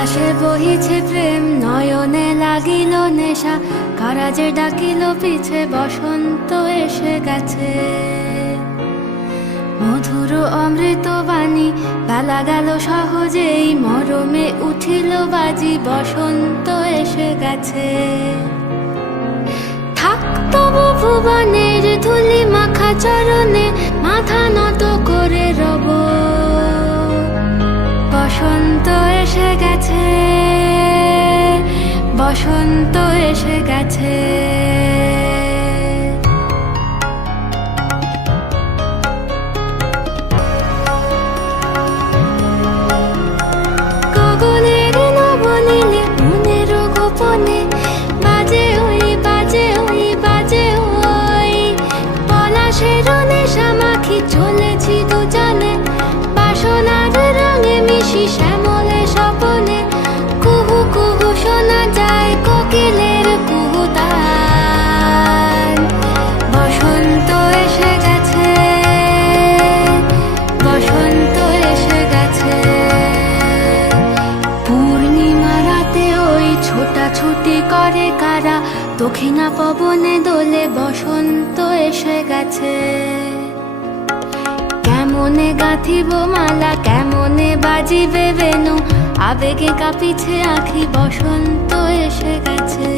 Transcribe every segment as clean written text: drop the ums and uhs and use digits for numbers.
বাতাসে বহিছে প্রেম, নয়নে লাগিল নেশা, কারাজে ডাকিল পিছে, বসন্ত এসে গেছে। মধুর অমৃত বাণী, বেলা গেল সহজেই, মরমে উঠিল বাজি, বসন্ত এসে গেছে। থাক তবু ভুবনের ধুলি মাখা চরণে, মাথা নত করে রব। বসন্ত এসে গেছে, বসন্ত এসে গেছে। গগনের নবনীলে মনের গোপনে, বাজে ওই বাজে ওই বাজে ওই, পলাশের নেশা মাখি চলেছি দুজনে, বাসনার রঙে মিশি শ্যামলে স্বপনে। কুহু কুহু শোনা যায় কোকিলের কুহুতান। বসন্ত এসে গেছে, বসন্ত এসে গেছে। পূর্ণিমা রাতে ওই ছোটাছুটি করে কারা, দক্ষিণা পবনে দোলে, বসন্ত এসে গেছে। কেমনে গাঁথিব মালা, কেমনে বাজিবে বেনু, আবেগে কাঁপিছে আঁখি, বসন্ত এসে গেছে।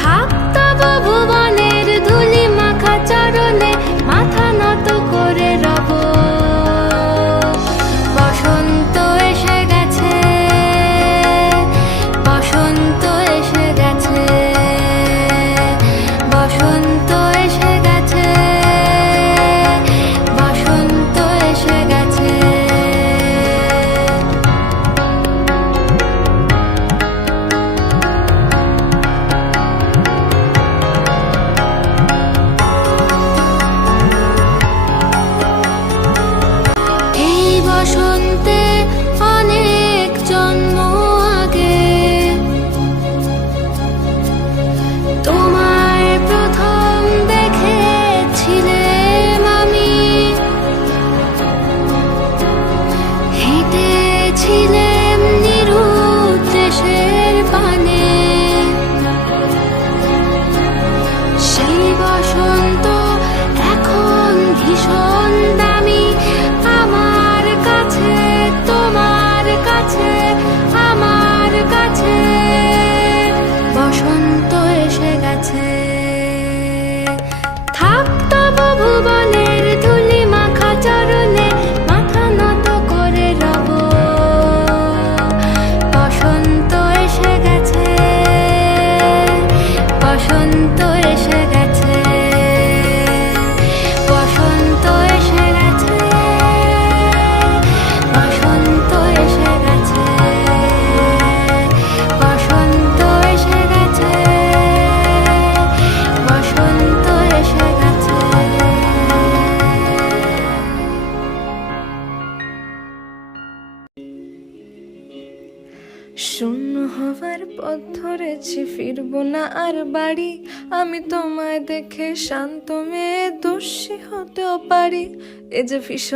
থাক তবু ভুবনের ধুলি মাখা চরণে, মাথা নত করে রব। বসন্ত এসে গেছে, বসন্ত এসে গেছে, বসন্ত এসে গেছে, বসন্ত এসে গেছে। এই বসন্তে অনেক জন্ম আগে, তোমায় প্রথম দেখেছিলাম আমি। হেঁটেছিলাম নিরুৎ দেশের পানে, সেই বসন্ত এখন ভীষণ দামি আমার কাছে, তোমার কাছে, আমার কাছে। বসন্ত এসে গেছে। থাক তবু ভুবনের ধুলি মাখা চরণে, মাথা নত করে রব। বসন্ত এসে গেছে, বসন্ত এসে গেছে, বসন্ত এসে গেছে, বসন্ত এসে গেছে, বসন্ত এসে গেছে, বসন্ত এসে গেছে। শূন্য হবার পথ ধরেছি, ফিরবো না আর বাড়ি। আমি তোমায় দেখে শান্ত মেয়ে, দোষী হতেও পারি। এ যে ভীষণ